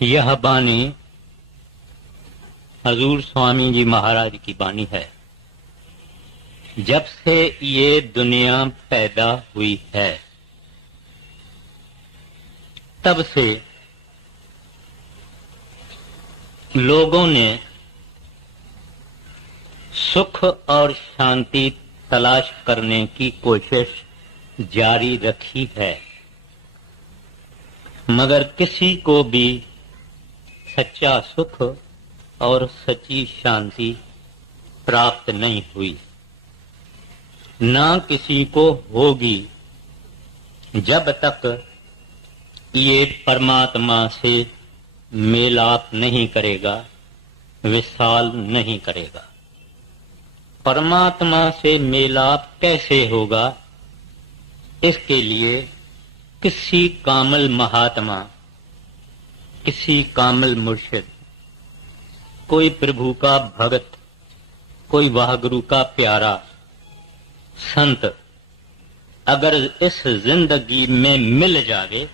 यह बानी हजूर स्वामी जी महाराज की बानी है। जब से ये दुनिया पैदा हुई है तब से लोगों ने सुख और शांति तलाश करने की कोशिश जारी रखी है, मगर किसी को भी सच्चा सुख और सच्ची शांति प्राप्त नहीं हुई, ना किसी को होगी जब तक ये परमात्मा से मेलाप नहीं करेगा, विशाल नहीं करेगा। परमात्मा से मेलाप कैसे होगा? इसके लिए किसी कामिल महात्मा, किसी कामिल मुर्शिद, कोई प्रभु का भगत, कोई वाहगुरु का प्यारा संत अगर इस जिंदगी में मिल जावे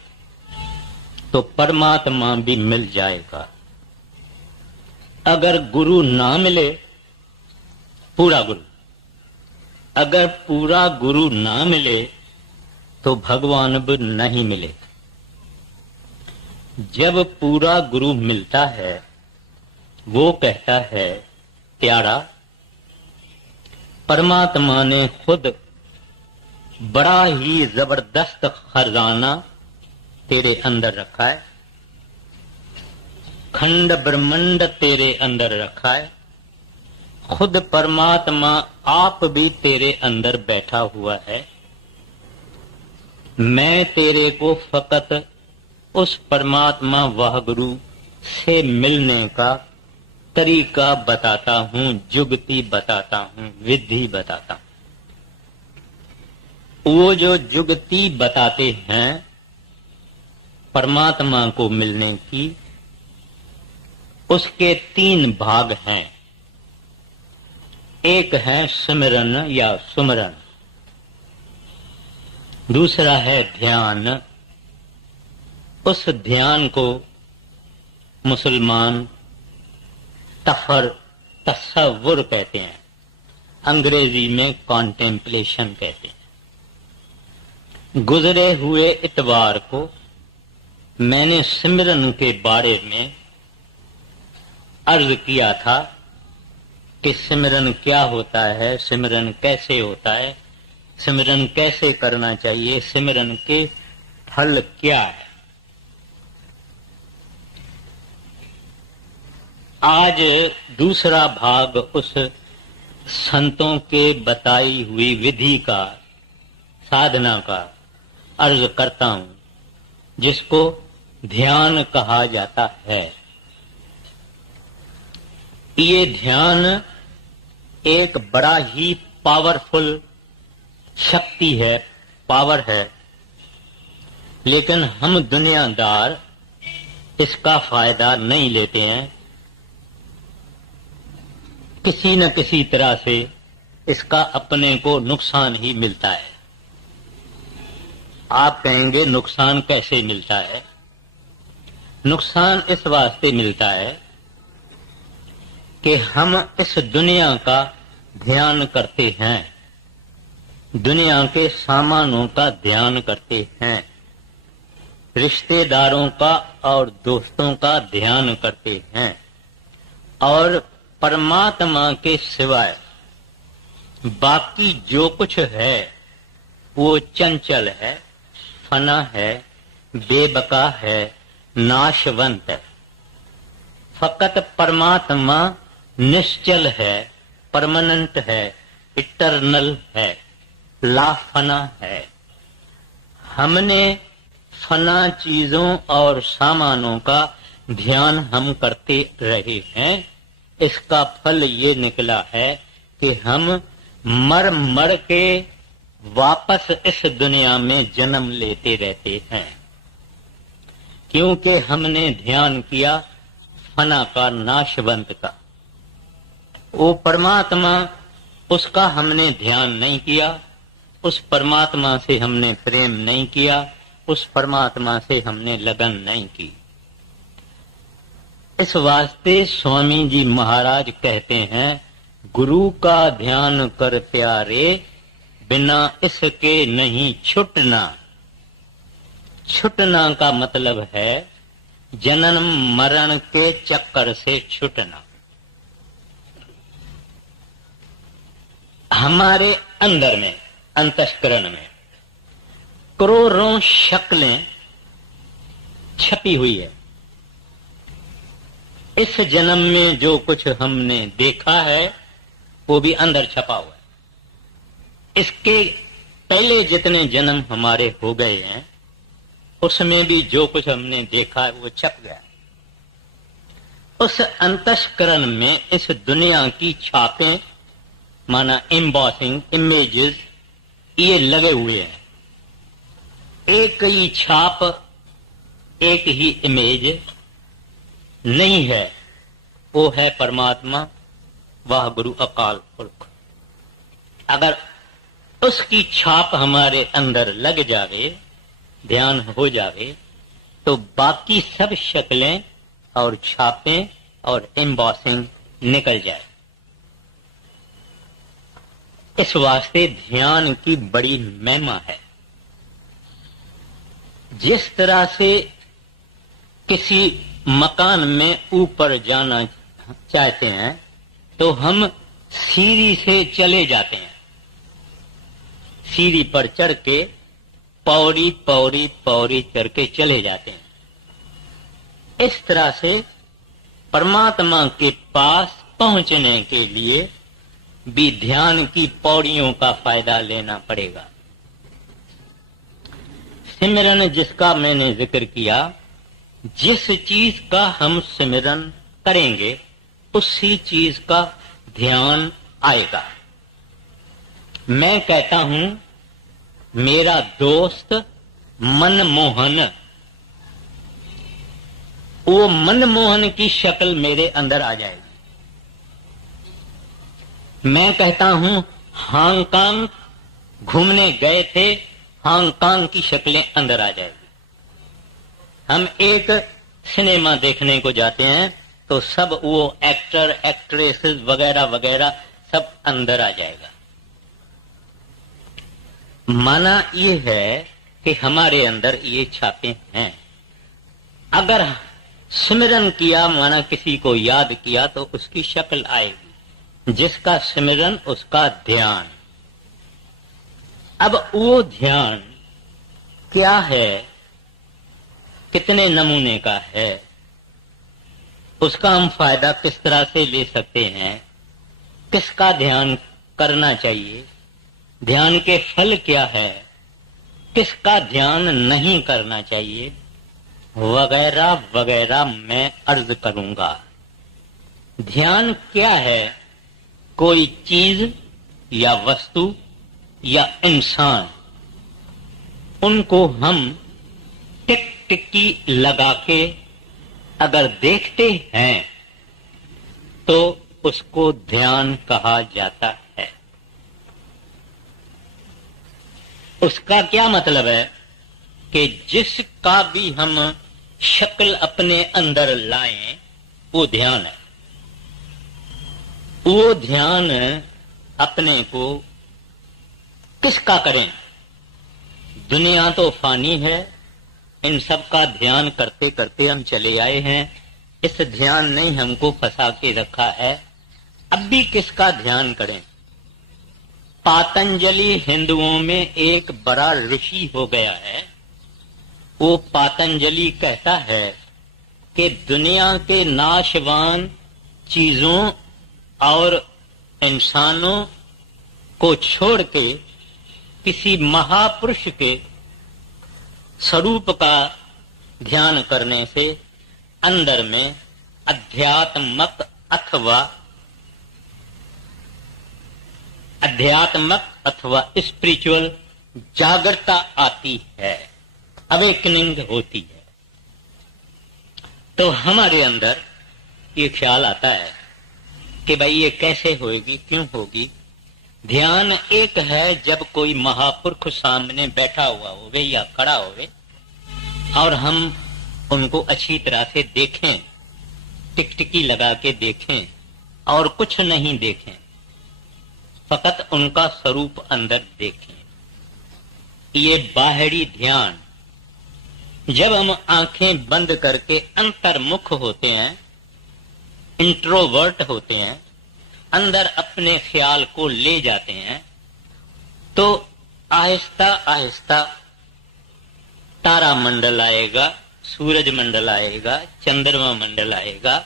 तो परमात्मा भी मिल जाएगा। अगर गुरु ना मिले, पूरा गुरु, अगर पूरा गुरु ना मिले तो भगवान भी नहीं मिले। जब पूरा गुरु मिलता है वो कहता है, प्यारा, परमात्मा ने खुद बड़ा ही जबरदस्त खजाना तेरे अंदर रखा है, खंड ब्रह्मांड तेरे अंदर रखा है। खुद परमात्मा आप भी तेरे अंदर बैठा हुआ है। मैं तेरे को फकत उस परमात्मा वाहगुरु से मिलने का तरीका बताता हूं, जुगती बताता हूं, विधि बताता हूं। वो जो जुगती बताते हैं परमात्मा को मिलने की, उसके 3 भाग हैं। एक है सिमरन या सुमरन, दूसरा है ध्यान। उस ध्यान को मुसलमान तसव्वुर कहते हैं, अंग्रेजी में कॉन्टेम्पलेशन कहते हैं। गुजरे हुए इतवार को मैंने सिमरन के बारे में अर्ज किया था कि सिमरन क्या होता है, सिमरन कैसे होता है, सिमरन कैसे करना चाहिए, सिमरन के फल क्या है। आज दूसरा भाग उस संतों के बताई हुई विधि का, साधना का अर्ज करता हूं, जिसको ध्यान कहा जाता है। ये ध्यान एक बड़ा ही पावरफुल शक्ति है, पावर है, लेकिन हम दुनियादार इसका फायदा नहीं लेते हैं। किसी न किसी तरह से इसका अपने को नुकसान ही मिलता है। आप कहेंगे नुकसान कैसे मिलता है? नुकसान इस वास्ते मिलता है कि हम इस दुनिया का ध्यान करते हैं, दुनिया के सामानों का ध्यान करते हैं, रिश्तेदारों का और दोस्तों का ध्यान करते हैं, और परमात्मा के सिवाय बाकी जो कुछ है वो चंचल है, फना है, बेबका है, नाशवंत है। फकत परमात्मा निश्चल है, परमानेंट है, इटर्नल है, लाफना है। हमने फना चीजों और सामानों का ध्यान हम करते रहे हैं। इसका फल ये निकला है कि हम मर मर के वापस इस दुनिया में जन्म लेते रहते हैं, क्योंकि हमने ध्यान किया फना का, नाशवंत का। वो परमात्मा, उसका हमने ध्यान नहीं किया, उस परमात्मा से हमने प्रेम नहीं किया, उस परमात्मा से हमने लगन नहीं की। इस वास्ते स्वामी जी महाराज कहते हैं, गुरु का ध्यान कर प्यारे, बिना इसके नहीं छुटना। छुटना का मतलब है जन्म मरण के चक्कर से छुटना। हमारे अंदर में, अंतःकरण में करोड़ों शक्लें छपी हुई है। इस जन्म में जो कुछ हमने देखा है वो भी अंदर छपा हुआ है। इसके पहले जितने जन्म हमारे हो गए हैं उसमें भी जो कुछ हमने देखा है वो छप गया। उस अंतःकरण में इस दुनिया की छापें, माना एम्बॉसिंग, इमेजेस, ये लगे हुए हैं। एक ही छाप, एक ही इमेज नहीं है, वो है परमात्मा, वह गुरु अकाल पुरख। अगर उसकी छाप हमारे अंदर लग जावे, ध्यान हो जावे, तो बाकी सब शक्लें और छापें और एम्बॉसिंग निकल जाए। इस वास्ते ध्यान की बड़ी महिमा है। जिस तरह से किसी मकान में ऊपर जाना चाहते हैं तो हम सीढ़ी से चले जाते हैं, सीढ़ी पर चढ़ के पौड़ी पौड़ी पौड़ी चढ़ के चले जाते हैं। इस तरह से परमात्मा के पास पहुंचने के लिए भी ध्यान की पौड़ियों का फायदा लेना पड़ेगा। सिमरन जिसका मैंने जिक्र किया, जिस चीज का हम सिमरन करेंगे उसी चीज का ध्यान आएगा। मैं कहता हूं मेरा दोस्त मनमोहन, वो मनमोहन की शक्ल मेरे अंदर आ जाएगी। मैं कहता हूं हांगकांग घूमने गए थे, हांगकांग की शक्लें अंदर आ जाएगी। हम एक सिनेमा देखने को जाते हैं तो सब वो एक्टर, एक्ट्रेसेस वगैरह वगैरह सब अंदर आ जाएगा। माना ये है कि हमारे अंदर ये छापे हैं। अगर सिमरन किया, माना किसी को याद किया, तो उसकी शक्ल आएगी। जिसका सिमरन उसका ध्यान। अब वो ध्यान क्या है, कितने नमूने का है, उसका हम फायदा किस तरह से ले सकते हैं, किसका ध्यान करना चाहिए, ध्यान के फल क्या है, किसका ध्यान नहीं करना चाहिए, वगैरह वगैरह मैं अर्ज करूंगा। ध्यान क्या है? कोई चीज या वस्तु या इंसान, उनको हम टिक टिक्की लगा के अगर देखते हैं तो उसको ध्यान कहा जाता है। उसका क्या मतलब है कि जिसका भी हम शक्ल अपने अंदर लाएं वो ध्यान है। वो ध्यान अपने को किसका करें? दुनिया तो फानी है, इन सब का ध्यान करते करते हम चले आए हैं। इस ध्यान ने हमको फंसा के रखा है। अब भी किसका ध्यान करें? पातंजलि हिंदुओं में एक बड़ा ऋषि हो गया है। वो पातंजलि कहता है कि दुनिया के नाशवान चीजों और इंसानों को छोड़ के किसी महापुरुष के स्वरूप का ध्यान करने से अंदर में अध्यात्मक अथवा स्पिरिचुअल जागृतता आती है, अवेकनिंग होती है। तो हमारे अंदर ये ख्याल आता है कि भाई ये कैसे होगी, क्यों होगी। ध्यान एक है जब कोई महापुरुष सामने बैठा हुआ होवे या खड़ा होवे और हम उनको अच्छी तरह से देखें, टिकटिकी लगा के देखें और कुछ नहीं देखें, फकत उनका स्वरूप अंदर देखें। ये बाहरी ध्यान, जब हम आंखें बंद करके अंतर्मुख होते हैं, इंट्रोवर्ट होते हैं, अंदर अपने ख्याल को ले जाते हैं, तो आहिस्ता आहिस्ता तारा मंडल आएगा, सूरज मंडल आएगा, चंद्रमा मंडल आएगा,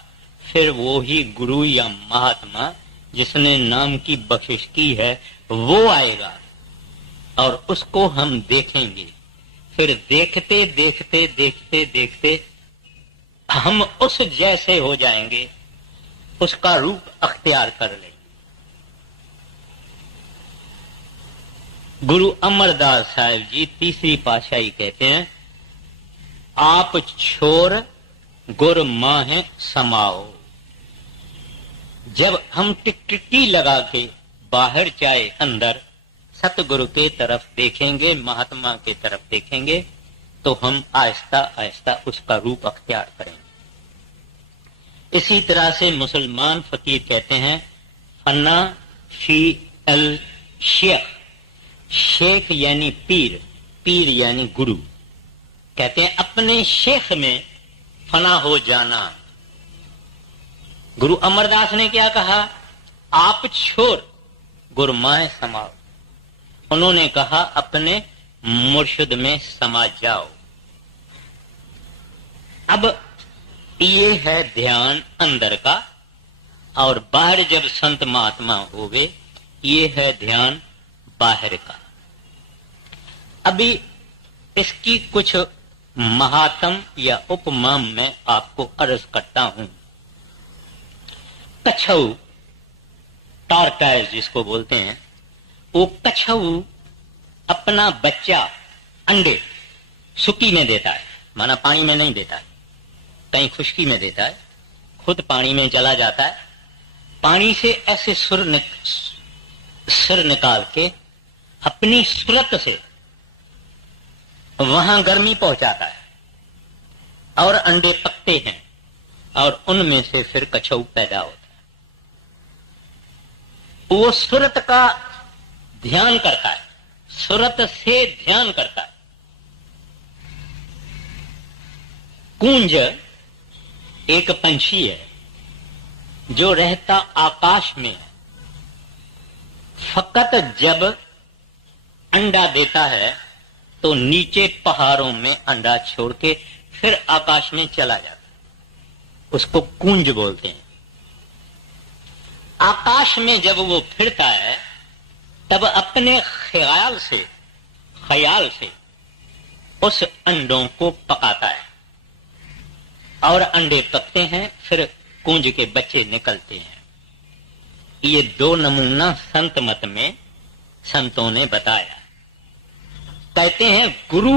फिर वो ही गुरु या महात्मा जिसने नाम की बख्शिश की है वो आएगा और उसको हम देखेंगे। फिर देखते देखते देखते देखते हम उस जैसे हो जाएंगे, उसका रूप अख्तियार कर लेंगे। गुरु अमरदास साहिब जी तीसरी पातशाही कहते हैं, आप छोर गुर माहे समाओ। जब हम टिकटिकी लगा के बाहर जाए अंदर सतगुरु के तरफ देखेंगे, महात्मा के तरफ देखेंगे, तो हम आहिस्ता आहिस्ता उसका रूप अख्तियार करेंगे। इसी तरह से मुसलमान फकीर कहते हैं, फना फी अल शेख, शेख यानी पीर, पीर यानी गुरु। कहते हैं अपने शेख में फना हो जाना। गुरु अमरदास ने क्या कहा, आप छोर गुरमाए समाओ। उन्होंने कहा अपने मुर्शिद में समा जाओ। अब ये है ध्यान अंदर का, और बाहर जब संत महात्मा होवे ये है ध्यान बाहर का। अभी इसकी कुछ महात्म या उपमा मैं आपको अर्ज करता हूं। कछऊ, टॉर्टाइज जिसको बोलते हैं, वो कछऊ अपना बच्चा अंडे सुकी में देता है, माना पानी में नहीं देता है, कहीं खुश्की में देता है, खुद पानी में चला जाता है, पानी से ऐसे सुर निकाल के अपनी सूरत से वहां गर्मी पहुंचाता है और अंडे पकते हैं और उनमें से फिर कछऊ पैदा होता है। वो सूरत का ध्यान करता है, सूरत से ध्यान करता है। कूंज एक पंछी है जो रहता आकाश में है, फकत जब अंडा देता है तो नीचे पहाड़ों में अंडा छोड़ के फिर आकाश में चला जाता है, उसको कूंज बोलते हैं। आकाश में जब वो फिरता है तब अपने ख्याल से उस अंडों को पकाता है और अंडे पकते हैं, फिर कूंज के बच्चे निकलते हैं। ये दो नमूना संत मत में संतों ने बताया। कहते हैं गुरु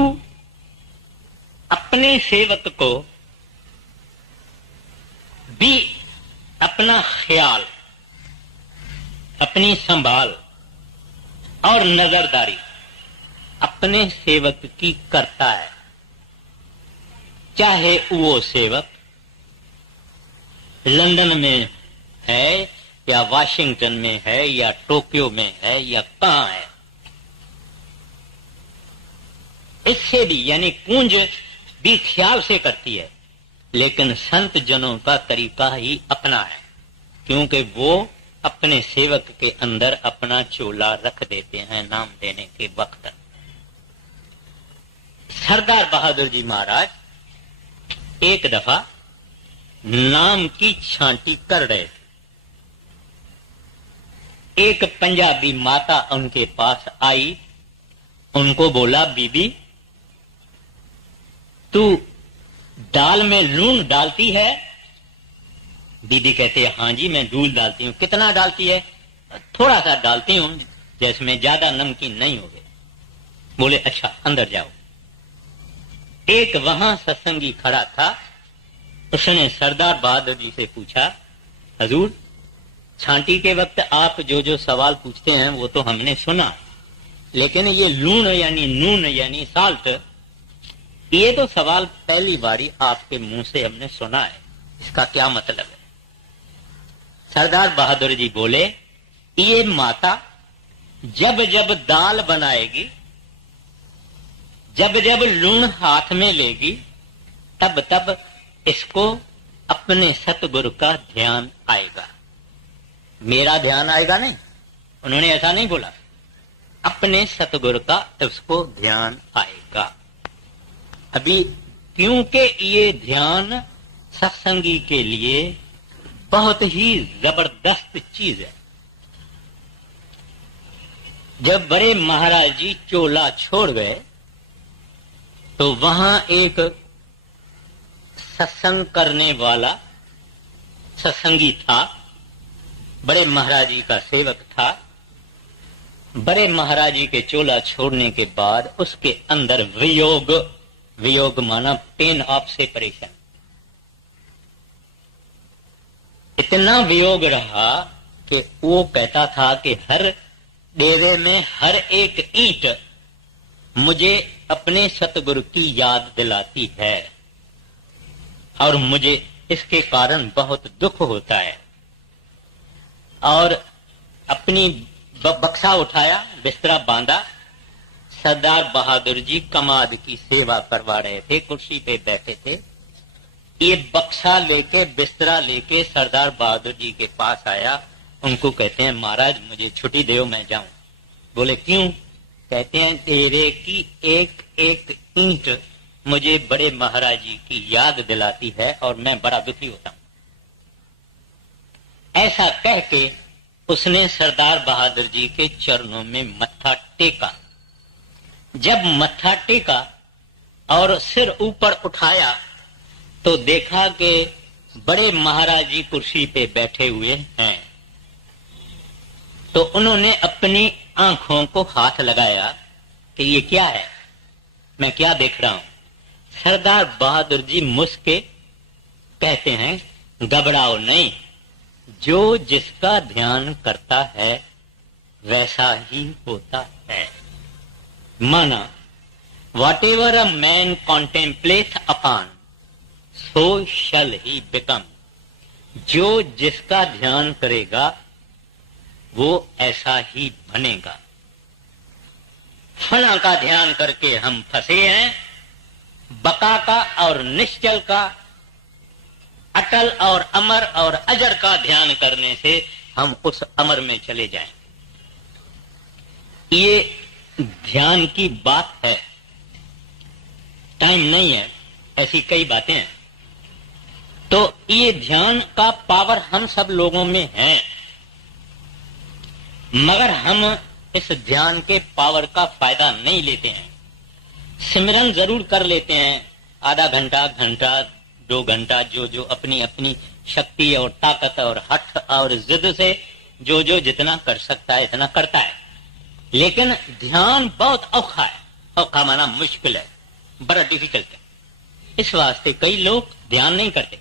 अपने सेवक को भी अपना ख्याल, अपनी संभाल और नजरदारी अपने सेवक की करता है, चाहे वो सेवक लंदन में है या वाशिंगटन में है या टोक्यो में है या कहां है। इससे भी यानी कूंज भी ख्याल से करती है, लेकिन संत जनों का तरीका ही अपना है, क्योंकि वो अपने सेवक के अंदर अपना चोला रख देते हैं नाम देने के वक्त। सरदार बहादुर जी महाराज एक दफा नाम की छांटी कर रहे थे। एक पंजाबी माता उनके पास आई, उनको बोला, बीबी तू दाल में लून डालती है? बीबी कहते हैं हाँ जी मैं दूध डालती हूँ। कितना डालती है? थोड़ा सा डालती हूँ, जिसमें ज्यादा नमकीन नहीं होगे। बोले अच्छा अंदर जाओ। एक वहां सत्संगी खड़ा था, उसने सरदार बहादुर जी से पूछा, हजूर छांटी के वक्त आप जो जो सवाल पूछते हैं वो तो हमने सुना, लेकिन ये लूण यानी नून यानी साल्ट, ये तो सवाल पहली बारी आपके मुंह से हमने सुना है। इसका क्या मतलब है? सरदार बहादुर जी बोले, ये माता जब जब दाल बनाएगी, जब जब लूण हाथ में लेगी, तब तब इसको अपने सतगुरु का ध्यान आएगा। मेरा ध्यान आएगा नहीं, उन्होंने ऐसा नहीं बोला, अपने सतगुरु का उसको ध्यान आएगा। अभी क्योंकि ये ध्यान सत्संगी के लिए बहुत ही जबरदस्त चीज है। जब बड़े महाराज जी चोला छोड़ गए तो वहां एक सत्संग करने वाला सत्संगी था, बड़े महाराज जी का सेवक था। बड़े महाराज जी के चोला छोड़ने के बाद उसके अंदर वियोग, वियोग माना पेन ऑफ सेपरेशन, इतना वियोग रहा कि वो कहता था कि हर डेरे में हर एक ईंट मुझे अपने सतगुरु की याद दिलाती है और मुझे इसके कारण बहुत दुख होता है। और अपनी बक्सा उठाया, बिस्तरा बांधा। सरदार बहादुर जी कमाद की सेवा करवा रहे थे, कुर्सी पे बैठे थे। ये बक्सा लेके, बिस्तरा लेके सरदार बहादुर जी के पास आया। उनको कहते हैं, महाराज मुझे छुट्टी दो, मैं जाऊं। बोले क्यों? कहते हैं, तेरे की एक एक ईंट मुझे बड़े महाराज जी की याद दिलाती है और मैं बड़ा दुखी होता हूं। ऐसा कह के उसने सरदार बहादुर जी के चरणों में मत्था टेका। जब मत्था टेका और सिर ऊपर उठाया तो देखा कि बड़े महाराज जी कुर्सी पे बैठे हुए हैं। तो उन्होंने अपनी आंखों को हाथ लगाया कि ये क्या है, मैं क्या देख रहा हूं। सरदार बहादुर जी मुस्के कहते हैं, घबराओ नहीं, जो जिसका ध्यान करता है वैसा ही होता है। माना, whatever a man contemplates upon, so shall he become। जो जिसका ध्यान करेगा वो ऐसा ही बनेगा। फना का ध्यान करके हम फंसे हैं, बका का और निश्चल का, अटल और अमर और अजर का ध्यान करने से हम उस अमर में चले जाएंगे। ये ध्यान की बात है, टाइम नहीं है, ऐसी कई बातें हैं। तो ये ध्यान का पावर हम सब लोगों में है, मगर हम इस ध्यान के पावर का फायदा नहीं लेते हैं। सिमरन जरूर कर लेते हैं, आधा घंटा, घंटा, 2 घंटा, जो जो अपनी अपनी शक्ति और ताकत और हठ और जिद से जो जो जितना कर सकता है इतना करता है। लेकिन ध्यान बहुत औखा है, औखा माना मुश्किल है, बड़ा डिफिकल्ट है। इस वास्ते कई लोग ध्यान नहीं करते,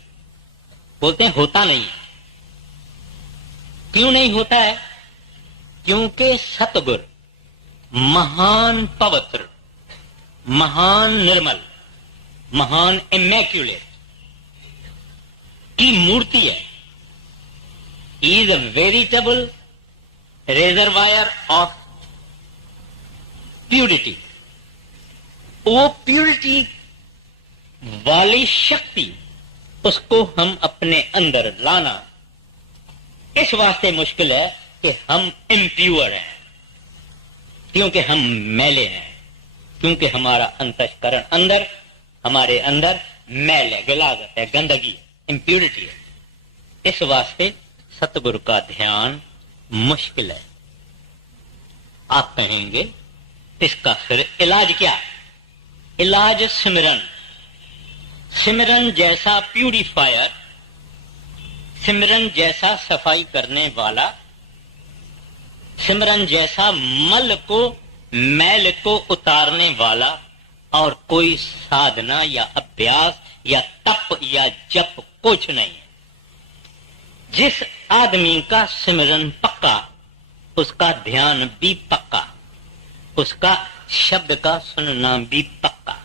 बोलते हैं होता नहीं है। क्यों नहीं होता है? क्योंकि सतगुर महान पवित्र, महान निर्मल, महान इमैक्युलेट की मूर्ति है। Is a veritable reservoir of purity. वो प्यूरिटी वाली शक्ति, उसको हम अपने अंदर लाना इस वास्ते मुश्किल है कि हम इम्प्योर हैं, क्योंकि हम मैले हैं, क्योंकि हमारा अंतःकरण अंदर, हमारे अंदर मैल है, गिलागत है, गंदगी है, इम्प्योरिटी है। इस वास्ते सतगुरु का ध्यान मुश्किल है। आप कहेंगे इसका फिर इलाज क्या है? इलाज सिमरन। सिमरन जैसा प्यूरिफायर, सिमरन जैसा सफाई करने वाला, सिमरन जैसा मल को, मैल को उतारने वाला और कोई साधना या अभ्यास या तप या जप कुछ नहीं है। जिस आदमी का सिमरन पक्का, उसका ध्यान भी पक्का, उसका शब्द का सुनना भी पक्का।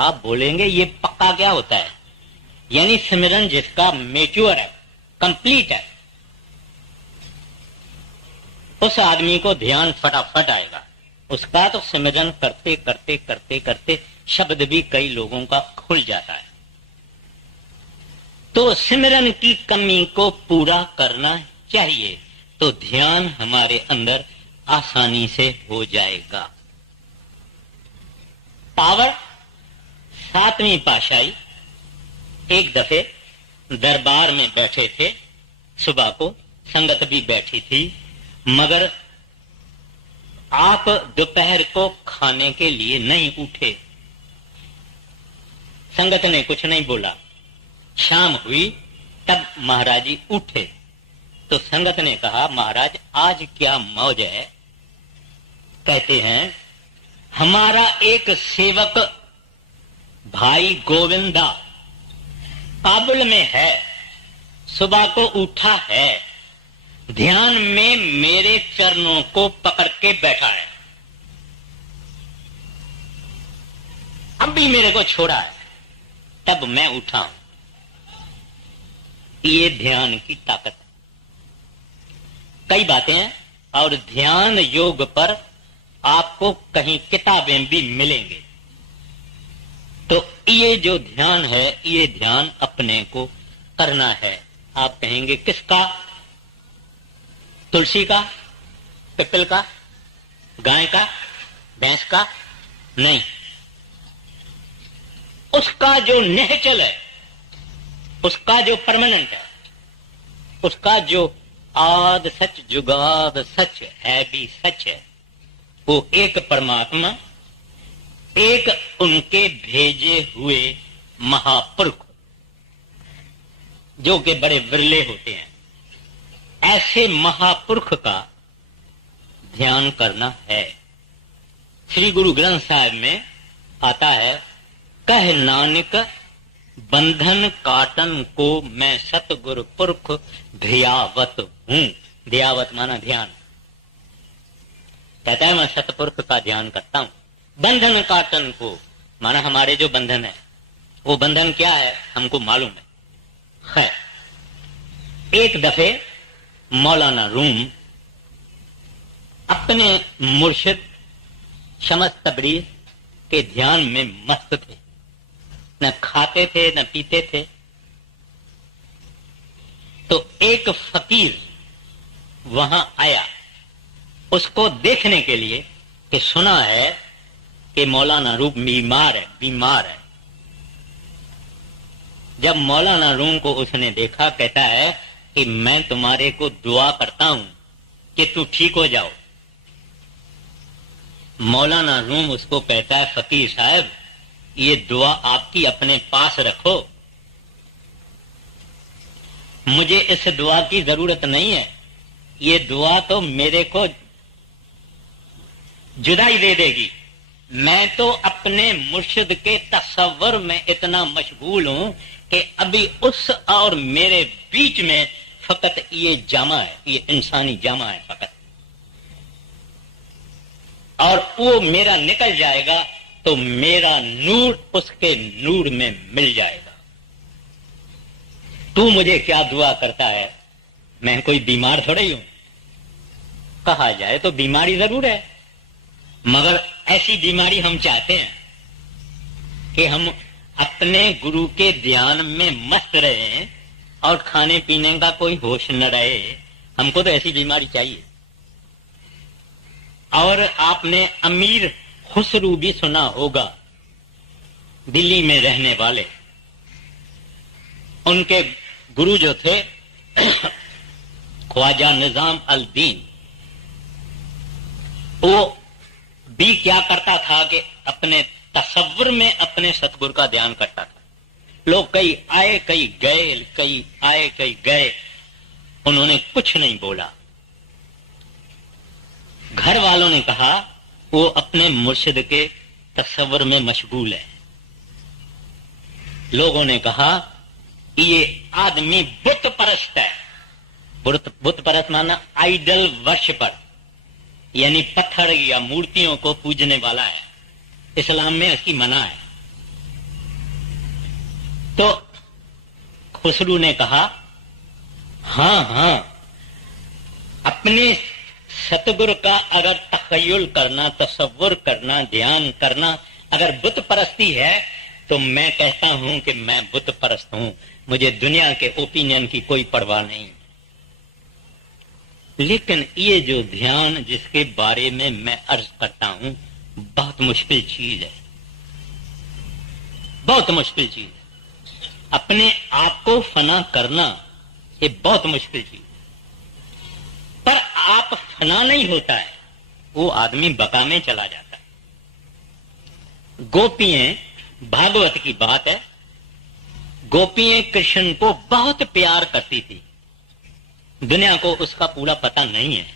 आप बोलेंगे ये पक्का क्या होता है? यानी सिमरन जिसका मेच्योर है, कंप्लीट है, उस आदमी को ध्यान फटाफट आएगा। उसका तो सिमरन करते करते करते करते शब्द भी कई लोगों का खुल जाता है। तो सिमरन की कमी को पूरा करना चाहिए तो ध्यान हमारे अंदर आसानी से हो जाएगा। पावर 7वीं पातशाही एक दफे दरबार में बैठे थे, सुबह को संगत भी बैठी थी, मगर आप दोपहर को खाने के लिए नहीं उठे। संगत ने कुछ नहीं बोला। शाम हुई तब महाराज जी उठे तो संगत ने कहा, महाराज आज क्या मौज है? कहते हैं, हमारा एक सेवक भाई गोविंदा काबुल में है, सुबह को उठा है, ध्यान में मेरे चरणों को पकड़ के बैठा है, अब भी मेरे को छोड़ा है, तब मैं उठा हूं। ये ध्यान की ताकत। कई बातें हैं और ध्यान योग पर आपको कहीं किताबें भी मिलेंगे। तो ये जो ध्यान है, ये ध्यान अपने को करना है। आप कहेंगे किसका? तुलसी का, पिपल का, गाय का, भैंस का? नहीं, उसका जो नेचुरल है, उसका जो परमानेंट है, उसका जो आद सच जुगाद सच है भी सच है, वो एक परमात्मा, एक उनके भेजे हुए महापुरुष जो कि बड़े विरले होते हैं, ऐसे महापुरुष का ध्यान करना है। श्री गुरु ग्रंथ साहिब में आता है, कह नानक बंधन काटन को मैं सतगुरु पुरख ध्यावत हूं। ध्यावत माना ध्यान। कहता है मैं सतपुरुष का ध्यान करता हूं। बंधन काटन को माना हमारे जो बंधन है, वो बंधन क्या है हमको मालूम है। एक दफे मौलाना रूम अपने मुर्शिद शमस तबरीज के ध्यान में मस्त थे, न खाते थे न पीते थे। तो एक फकीर वहां आया उसको देखने के लिए कि सुना है कि मौलाना रूम बीमार है। जब मौलाना रूम को उसने देखा, कहता है कि मैं तुम्हारे को दुआ करता हूं कि तू ठीक हो जाओ। मौलाना रूम उसको कहता है, फकीर साहब ये दुआ आपकी अपने पास रखो, मुझे इस दुआ की जरूरत नहीं है। ये दुआ तो मेरे को जुदाई दे देगी। मैं तो अपने मुर्शिद के तसव्वुर में इतना मशगूल हूं कि अभी उस और मेरे बीच में फकत ये जामा है, ये इंसानी जामा है फकत, और वो मेरा निकल जाएगा तो मेरा नूर उसके नूर में मिल जाएगा। तू मुझे क्या दुआ करता है? मैं कोई बीमार थोड़ा ही हूं। कहा जाए तो बीमारी जरूर है, मगर ऐसी बीमारी हम चाहते हैं कि हम अपने गुरु के ध्यान में मस्त रहे और खाने पीने का कोई होश न रहे। हमको तो ऐसी बीमारी चाहिए। और आपने अमीर खुसरू भी सुना होगा, दिल्ली में रहने वाले। उनके गुरु जो थे ख्वाजा निजाम अल दीन, वो भी क्या करता था कि अपने तसव्वुर में अपने सतगुरु का ध्यान करता था। लोग कई आए कई गए, कई आए कई गए, उन्होंने कुछ नहीं बोला। घर वालों ने कहा वो अपने मुर्शिद के तसव्वुर में मशगूल है। लोगों ने कहा ये आदमी बुत परस्त है। बुत परस्त माना आइडल वर्शिपर, यानी पत्थर या मूर्तियों को पूजने वाला है। इस्लाम में इसकी मना है। तो खुसरू ने कहा, हाँ हाँ, अपने सतगुरु का अगर तखय्युल करना, तसव्वुर करना, ध्यान करना अगर बुत परस्ती है तो मैं कहता हूं कि मैं बुत परस्त हूं, मुझे दुनिया के ओपिनियन की कोई परवाह नहीं। लेकिन ये जो ध्यान जिसके बारे में मैं अर्ज करता हूं, बहुत मुश्किल चीज है, बहुत मुश्किल चीज है। अपने आप को फना करना ये बहुत मुश्किल चीज है। पर आप फना नहीं होता है, वो आदमी बका में चला जाता है। गोपियां, भागवत की बात है, गोपियां कृष्ण को बहुत प्यार करती थी। दुनिया को उसका पूरा पता नहीं है।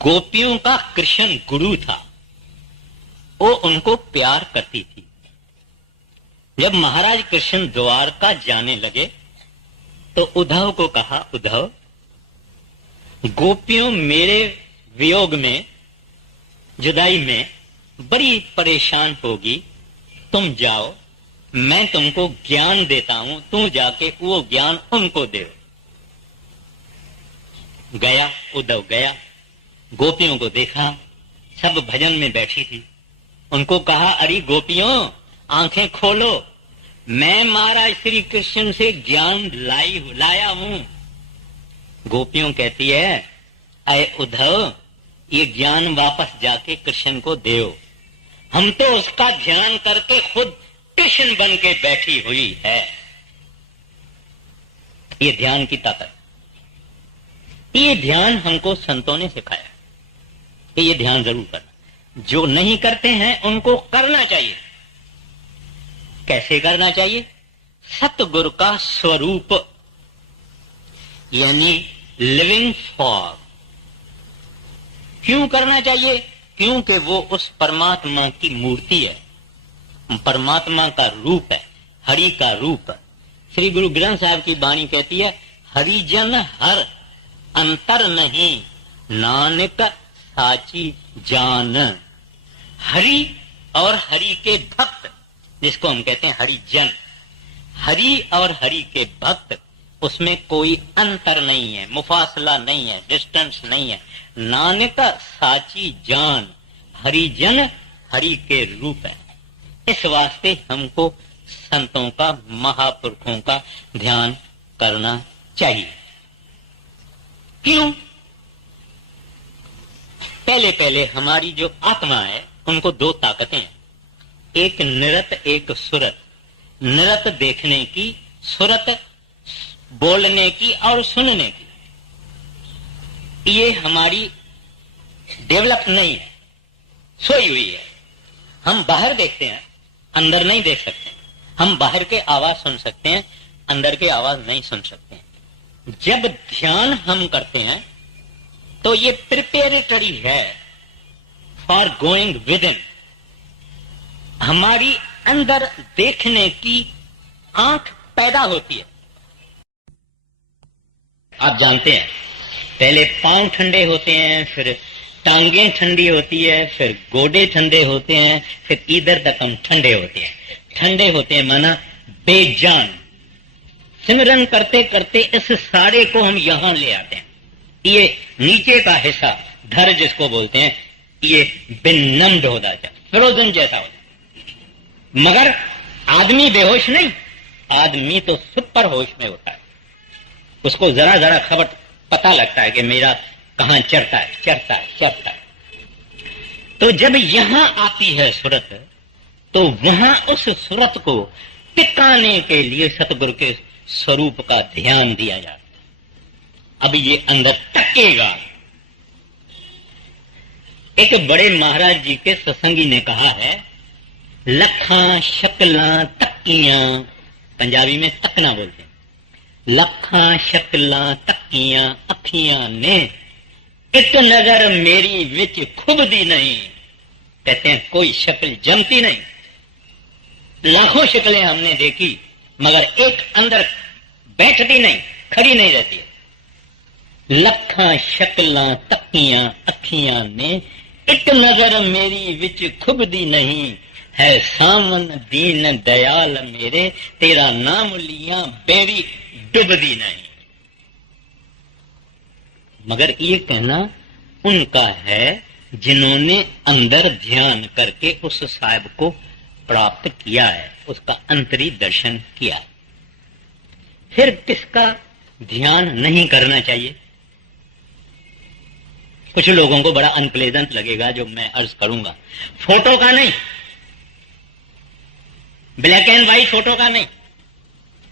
गोपियों का कृष्ण गुरु था, वो उनको प्यार करती थी। जब महाराज कृष्ण द्वारका जाने लगे तो उद्धव को कहा, उद्धव, गोपियों मेरे वियोग में, जुदाई में बड़ी परेशान होगी, तुम जाओ, मैं तुमको ज्ञान देता हूं, तू जाके वो ज्ञान उनको दे। गया, उद्धव गया, गोपियों को देखा, सब भजन में बैठी थी। उनको कहा, अरे गोपियों आंखें खोलो, मैं महाराज श्री कृष्ण से ज्ञान लाया हूं। गोपियों कहती है, अरे उद्धव, ये ज्ञान वापस जाके कृष्ण को देओ, हम तो उसका ध्यान करके खुद कृष्ण बन के बैठी हुई है। ये ध्यान की ताकत, ये ध्यान हमको संतों ने सिखाया कि ये ध्यान जरूर करना। जो नहीं करते हैं उनको करना चाहिए। कैसे करना चाहिए? सतगुरु का स्वरूप यानी लिविंग फॉर्म। क्यों करना चाहिए? क्योंकि वो उस परमात्मा की मूर्ति है, परमात्मा का रूप है, हरि का रूप है। श्री गुरु ग्रंथ साहब की वाणी कहती है, हरिजन हर अंतर नहीं, नानक साची जान। हरि और हरि के भक्त, जिसको हम कहते हैं हरिजन, हरि और हरि के भक्त, उसमें कोई अंतर नहीं है, मुफासला नहीं है, डिस्टेंस नहीं है। नानक साची जान, हरिजन हरि के रूप है। इस वास्ते हमको संतों का, महापुरुषों का ध्यान करना चाहिए। क्यों? पहले पहले हमारी जो आत्मा है उनको दो ताकतें हैं, एक निरत, एक सुरत। निरत देखने की, सुरत बोलने की और सुनने की। ये हमारी डेवलप नहीं है, सोई हुई है। हम बाहर देखते हैं, अंदर नहीं देख सकते। हम बाहर के आवाज सुन सकते हैं, अंदर के आवाज नहीं सुन सकते हैं। जब ध्यान हम करते हैं तो ये प्रिपेरेटरी है फॉर गोइंग विद इन। हमारी अंदर देखने की आंख पैदा होती है। आप जानते हैं, पहले पांव ठंडे होते हैं, फिर टांगें ठंडी होती है, फिर गोडे ठंडे होते हैं, फिर इधर तक हम ठंडे होते हैं। ठंडे होते हैं माना बेजान। सिमरन करते करते इस सारे को हम यहां ले आते हैं। ये नीचे का हिस्सा, धर जिसको बोलते हैं, ये बेनम्ड हो जाता है, फ्रोजन जैसा होता है। मगर आदमी बेहोश नहीं, आदमी तो सुपर होश में होता है। उसको जरा जरा खबर पता लगता है कि मेरा कहां चढ़ता है, चढ़ता है, चढ़ता है। तो जब यहां आती है सुरत, तो वहां उस सुरत को टिकाने के लिए सतगुरु के स्वरूप का ध्यान दिया जाता है। अब ये अंदर टकेगा। एक बड़े महाराज जी के सत्संगी ने कहा है, लखा शकला तक्कियां, पंजाबी में तकना बोलते हैं, लखा शकला तक्कियां अखियां ने, एक नजर मेरी विच खुबदी नहीं। कहते हैं कोई शक्ल जमती नहीं, लाखों शक्लें हमने देखी मगर एक अंदर बैठती नहीं, खड़ी नहीं रहती। लखा शकला तक्कियां अखियां ने, एक नजर मेरी विच खुबदी नहीं, है सावन दीन दयाल मेरे, तेरा नाम लिया बेड़ी डुबदी नहीं। मगर ये कहना उनका है जिन्होंने अंदर ध्यान करके उस साहिब को प्राप्त किया है, उसका अंतरी दर्शन किया है। फिर किसका ध्यान नहीं करना चाहिए? कुछ लोगों को बड़ा अनप्लेजेंट लगेगा जो मैं अर्ज करूंगा। फोटो का नहीं, ब्लैक एंड व्हाइट फोटो का नहीं,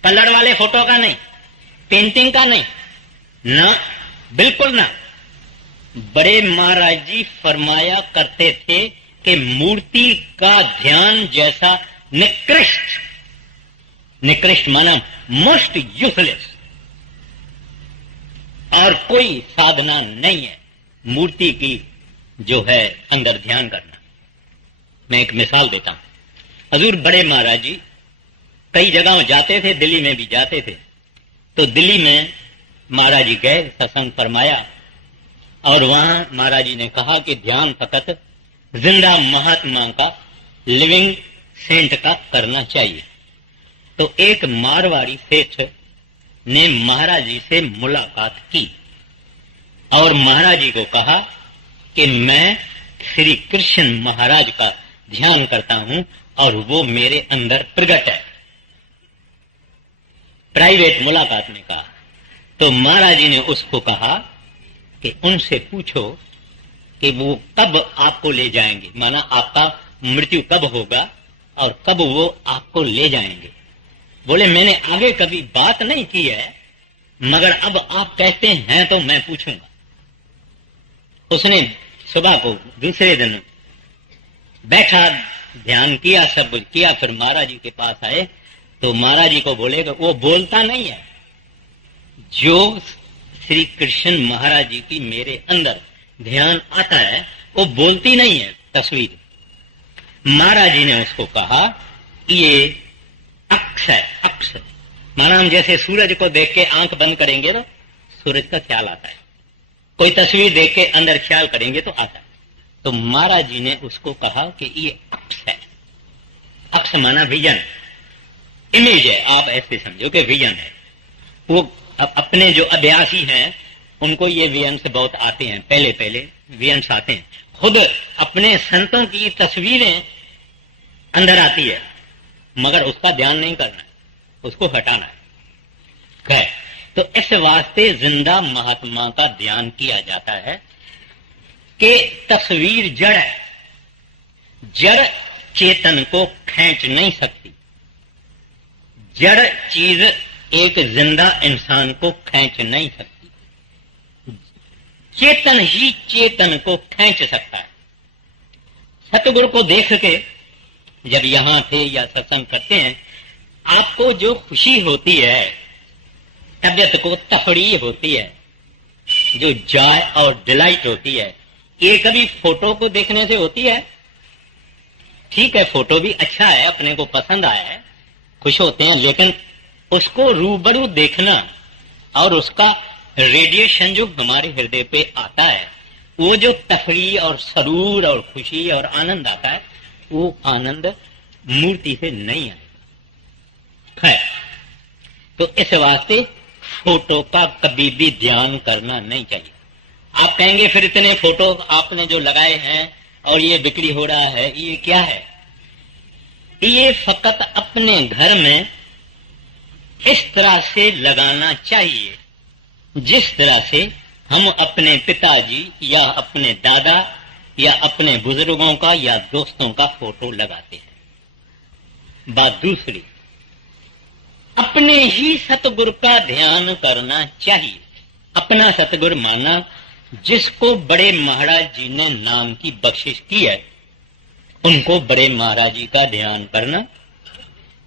कलर वाले फोटो का नहीं, पेंटिंग का नहीं, ना, बिल्कुल ना। बड़े महाराज जी फरमाया करते थे कि मूर्ति का ध्यान जैसा निकृष्ट, निकृष्ट माना मोस्ट यूजलेस, और कोई साधना नहीं है मूर्ति की जो है अंदर ध्यान करना। मैं एक मिसाल देता हूं। हजूर बड़े महाराज जी कई जगहों जाते थे, दिल्ली में भी जाते थे। तो दिल्ली में महाराज जी गए, सत्संग फरमाया, और वहां महाराज जी ने कहा कि ध्यान फकत जिंदा महात्मा का, लिविंग सेंट का करना चाहिए। तो एक मारवाड़ी सेठ ने महाराज जी से मुलाकात की और महाराज जी को कहा कि मैं श्री कृष्ण महाराज का ध्यान करता हूं और वो मेरे अंदर प्रकट है। प्राइवेट मुलाकात में कहा। तो महाराज जी ने उसको कहा कि उनसे पूछो कि वो कब आपको ले जाएंगे, माना आपका मृत्यु कब होगा और कब वो आपको ले जाएंगे। बोले मैंने आगे कभी बात नहीं की है, मगर अब आप कहते हैं तो मैं पूछूंगा। उसने सुबह को दूसरे दिन बैठा, ध्यान किया, सब कुछ किया, फिर महाराज जी के पास आए। तो महाराज जी को बोले कि वो बोलता नहीं है, जो श्री कृष्ण महाराज जी की मेरे अंदर ध्यान आता है वो बोलती नहीं है तस्वीर। महाराज जी ने उसको कहा ये अक्ष है, अक्ष। माना हम जैसे सूरज को देख के आंख बंद करेंगे तो सूरज का ख्याल आता है, कोई तस्वीर देख के अंदर ख्याल करेंगे तो आता है। तो महाराज जी ने उसको कहा कि ये अक्ष है। अक्ष माना विजन, इमेज है, आप ऐसे समझो कि विजन है। वो अपने जो अभ्यासी हैं उनको ये विजन्स बहुत आते हैं, पहले पहले विजन्स आते हैं। खुद अपने संतों की तस्वीरें अंदर आती है, मगर उसका ध्यान नहीं करना है, उसको हटाना है। तो इस वास्ते जिंदा महात्मा का ध्यान किया जाता है कि तस्वीर जड़ है, जड़ चेतन को खींच नहीं सकती। जड़ चीज एक जिंदा इंसान को खींच नहीं सकती, चेतन ही चेतन को खींच सकता है। सतगुरु को देख के जब यहां थे या सत्संग करते हैं, आपको जो खुशी होती है, तबियत को तफड़ी होती है, जो जॉय और डिलाइट होती है, ये कभी फोटो को देखने से होती है? ठीक है, फोटो भी अच्छा है, अपने को पसंद आया है, खुश होते हैं, लेकिन उसको रूबरू देखना और उसका रेडिएशन जो हमारे हृदय पे आता है, वो जो तफरी और सरूर और खुशी और आनंद आता है, वो आनंद मूर्ति से नहीं आएगा। है तो इस वास्ते फोटो का कभी भी ध्यान करना नहीं चाहिए। आप कहेंगे फिर इतने फोटो आपने जो लगाए हैं और ये बिक्री हो रहा है, ये क्या है? ये फकत अपने घर में इस तरह से लगाना चाहिए जिस तरह से हम अपने पिताजी या अपने दादा या अपने बुजुर्गों का या दोस्तों का फोटो लगाते हैं। बात दूसरी, अपने ही सतगुरु का ध्यान करना चाहिए। अपना सतगुरु माना जिसको बड़े महाराज जी ने नाम की बख्शिश की है, उनको बड़े महाराज जी का ध्यान करना।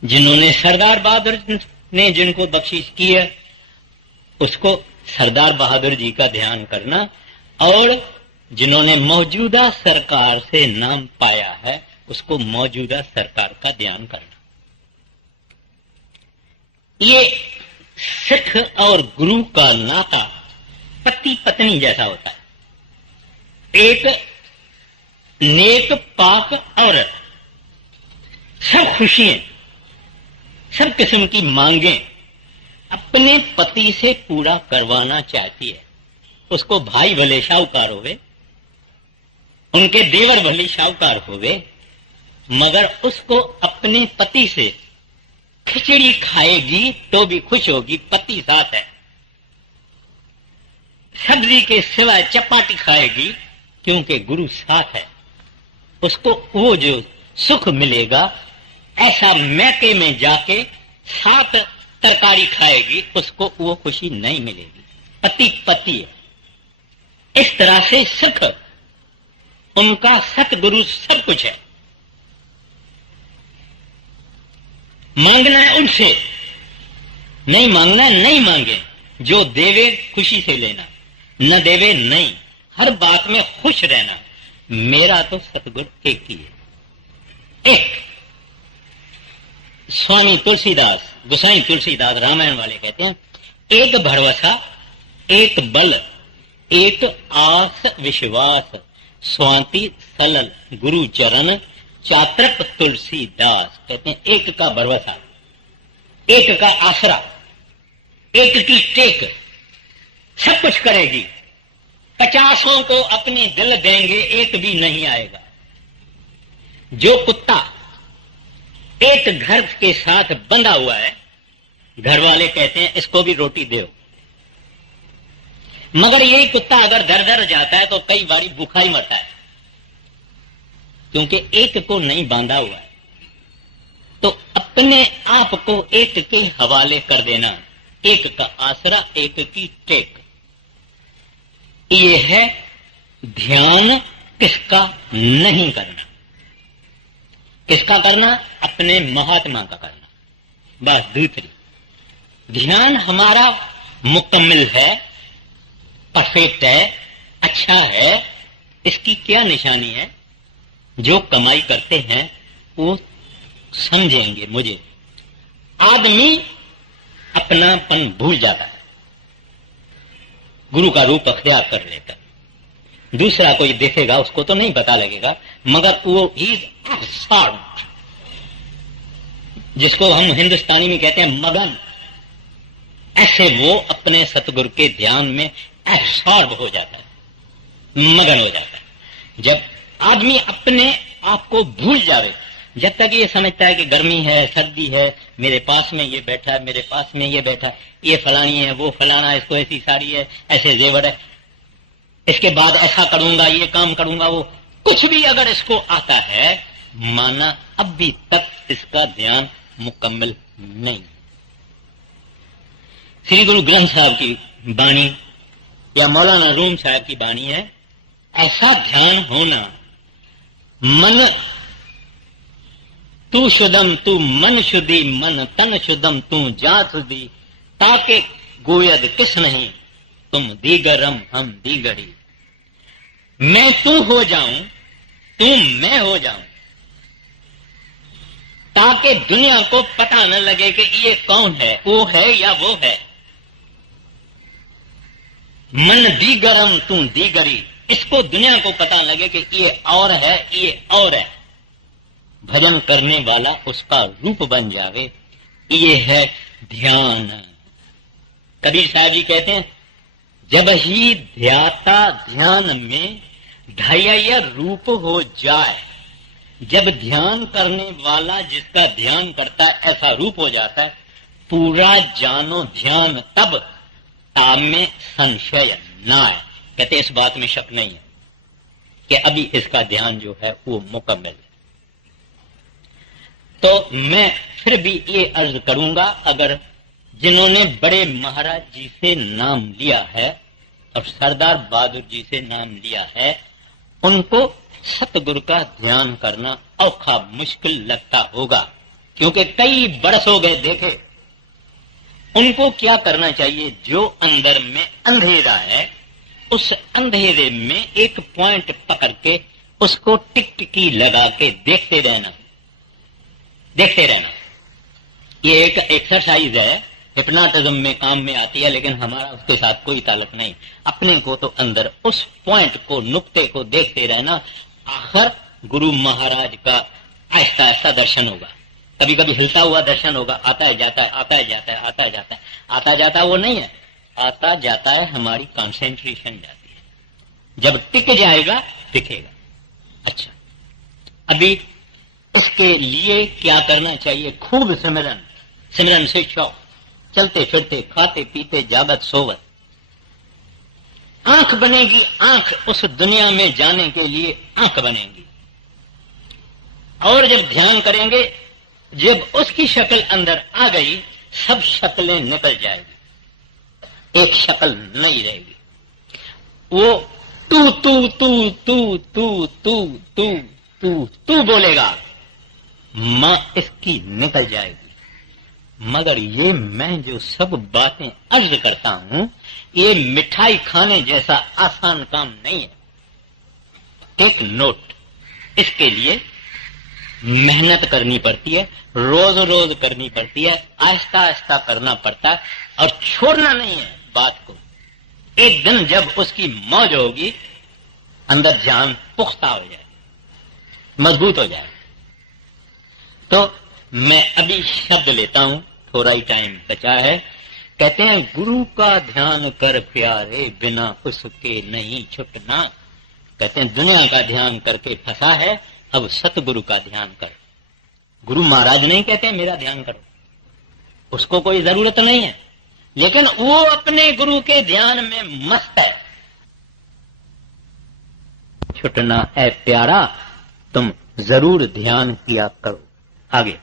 जिन्होंने सरदार बहादुर ने जिनको बख्शिश की है, उसको सरदार बहादुर जी का ध्यान करना, और जिन्होंने मौजूदा सरकार से नाम पाया है, उसको मौजूदा सरकार का ध्यान करना। ये सिख और गुरु का नाता पति पत्नी जैसा होता है। एक नेक पाक औरत सब खुशियां, सब किस्म की मांगें अपने पति से पूरा करवाना चाहती है। उसको भाई भले शाहूकार होवे, उनके देवर भले शाहूकार होवे, मगर उसको अपने पति से खिचड़ी खाएगी तो भी खुश होगी, पति साथ है। सब्जी के सिवाय चपाती खाएगी क्योंकि गुरु साथ है। उसको वो जो सुख मिलेगा, ऐसा मैके में जाके साथ तरकारी खाएगी, उसको वो खुशी नहीं मिलेगी। पति पति है। इस तरह से सुख उनका सतगुरु सब कुछ है। मांगना है उनसे, नहीं मांगना है नहीं मांगे, जो देवे खुशी से लेना, न देवे नहीं, हर बात में खुश रहना। मेरा तो सतगुरु एक ही है। एक स्वामी तुलसीदास, गोसाई तुलसीदास रामायण वाले कहते हैं, एक भरवसा, एक बल, एक आस विश्वास, स्वाति सलल गुरु चरण, चात्रक तुलसीदास। कहते हैं एक का भरवसा, एक का आसरा, एक की टेक, सब कुछ करेगी। 50 को अपने दिल देंगे, एक भी नहीं आएगा। जो कुत्ता एक घर के साथ बंधा हुआ है, घर वाले कहते हैं इसको भी रोटी दो, मगर यही कुत्ता अगर दर दर जाता है तो कई बारी भूखा ही मरता है, क्योंकि एक को नहीं बांधा हुआ है। तो अपने आप को एक के हवाले कर देना, एक का आसरा, एक की टेक। ये है ध्यान किसका नहीं करना। किसका करना? अपने महात्मा का करना। बस दूसरी, ध्यान हमारा मुकम्मल है, परफेक्ट है, अच्छा है। इसकी क्या निशानी है? जो कमाई करते हैं वो समझेंगे मुझे। आदमी अपनापन भूल जाता है, गुरु का रूप अख्तियार कर लेता। दूसरा कोई देखेगा उसको तो नहीं पता लगेगा, मगर वो ही एब्सॉर्ब्ड, जिसको हम हिंदुस्तानी में कहते हैं मगन, ऐसे वो अपने सतगुरु के ध्यान में एब्सॉर्ब हो जाता है, मगन हो जाता है। जब आदमी अपने आप को भूल जावे, जब तक ये समझता है कि गर्मी है, सर्दी है, मेरे पास में ये बैठा है, मेरे पास में ये बैठा है, ये फलानी है, वो फलाना, इसको ऐसी साड़ी है, ऐसे जेवर है, इसके बाद ऐसा करूंगा, ये काम करूंगा, वो कुछ भी अगर इसको आता है, माना अभी तक इसका ध्यान मुकम्मल नहीं। श्री गुरु ग्रंथ साहब की बाणी या मौलाना रूम साहब की बाणी है, ऐसा ध्यान होना, मन तू शुद्धम तू मन शुद्धि, मन तन शुद्धम तू जात शुद्धि, ताके गोयद किस नहीं, तुम दीगरम हम दीगरी। मैं तू हो जाऊं, तू मैं हो जाऊं, ताकि दुनिया को पता न लगे कि ये कौन है, वो है या वो है। मन दीगरम तू दीगरी, इसको दुनिया को पता लगे कि ये और है, ये और है। भजन करने वाला उसका रूप बन जावे, ये है ध्यान। कबीर साहब जी कहते हैं, जब ही ध्याता ध्यान में धैर्य रूप हो जाए, जब ध्यान करने वाला जिसका ध्यान करता है ऐसा रूप हो जाता है, पूरा जानो ध्यान तब ताम में संशय ना आए। कहते इस बात में शक नहीं है कि अभी इसका ध्यान जो है वो मुकम्मल है। तो मैं फिर भी ये अर्ज करूंगा, अगर जिन्होंने बड़े महाराज जी से नाम लिया है और सरदार बहादुर जी से नाम लिया है, उनको सतगुरु का ध्यान करना औखा मुश्किल लगता होगा, क्योंकि कई बरस हो गए देखे। उनको क्या करना चाहिए? जो अंदर में अंधेरा है, उस अंधेरे में एक पॉइंट पकड़ के उसको टिकटिकी लगा के देखते रहना, देखते रहना। ये एक एक्सरसाइज है, हिप्नोटिज्म में काम में आती है, लेकिन हमारा उसके साथ कोई ताल्लुक नहीं। अपने को तो अंदर उस पॉइंट को, नुक्ते को देखते रहना। आखिर गुरु महाराज का आहिस्ता आहिस्ता दर्शन होगा। कभी कभी हिलता हुआ दर्शन होगा, आता है जाता है, आता है जाता है, आता है जाता है। आता जाता वो नहीं है, आता जाता है हमारी कंसेंट्रेशन जाती है। जब टिक जाएगा दिखेगा। अच्छा, अभी इसके लिए क्या करना चाहिए? खूब सिमरन, सिमरन से शौक, चलते फिरते, खाते पीते, जागत सोवत। आंख बनेगी, आंख उस दुनिया में जाने के लिए आंख बनेगी। और जब ध्यान करेंगे, जब उसकी शक्ल अंदर आ गई, सब शक्लें निकल जाएगी, एक शक्ल नहीं रहेगी। वो तू तू तू तू तू तू तू तू तू बोलेगा, मां इसकी निकल जाएगी। मगर ये मैं जो सब बातें अर्ज करता हूं, ये मिठाई खाने जैसा आसान काम नहीं है। एक नोट, इसके लिए मेहनत करनी पड़ती है, रोज रोज करनी पड़ती है, आहिस्ता आहिस्ता करना पड़ता है, और छोड़ना नहीं है बात को। एक दिन जब उसकी मौज होगी, अंदर जान पुख्ता हो जाए, मजबूत हो जाए। तो मैं अभी शब्द लेता हूं, थोड़ा ही टाइम बचा है। कहते हैं, गुरु का ध्यान कर प्यारे, बिना उसके नहीं छुटना। कहते हैं, दुनिया का ध्यान करके फंसा है, अब सतगुरु का ध्यान कर। गुरु महाराज नहीं कहते मेरा ध्यान करो, उसको कोई जरूरत नहीं है, लेकिन वो अपने गुरु के ध्यान में मस्त है। छुटना है प्यारा, तुम जरूर ध्यान किया करो। आगे,